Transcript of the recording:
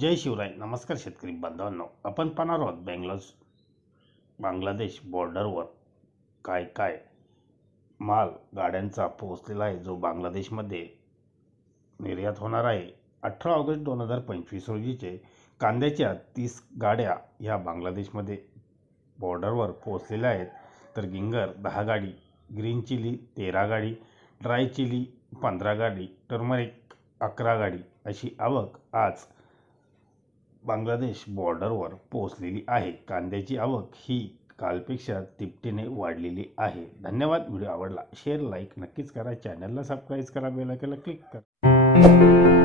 जय शिवराय. नमस्कार शेतकरी बांधवांनो, आपण पाहणार आहोत बांगलादेश बॉर्डरवर काय काय माल गाड्यांचा पोहोचलेला आहे, जो बांगलादेशमध्ये निर्यात होणार आहे. 18 ऑगस्ट 2025 रोजीचे कांद्याच्या 30 गाड्या ह्या बांगलादेशमध्ये बॉर्डरवर पोहोचलेल्या आहेत. तर गिंगर 10 गाडी, ग्रीन चिली 13 गाडी, ड्राय चिली 15 गाडी, टर्मरिक 11 गाडी अशी आवक आज बांगलादेश बॉर्डरवर पोहोचलेली आहे. कांद्याची आवक ही कालपेक्षा तिपटीने वाढलेली आहे. धन्यवाद. व्हिडिओ आवडला शेअर लाईक नक्कीच करा. चॅनलला सबस्क्राईब करा. बेल आयकॉनला क्लिक करा.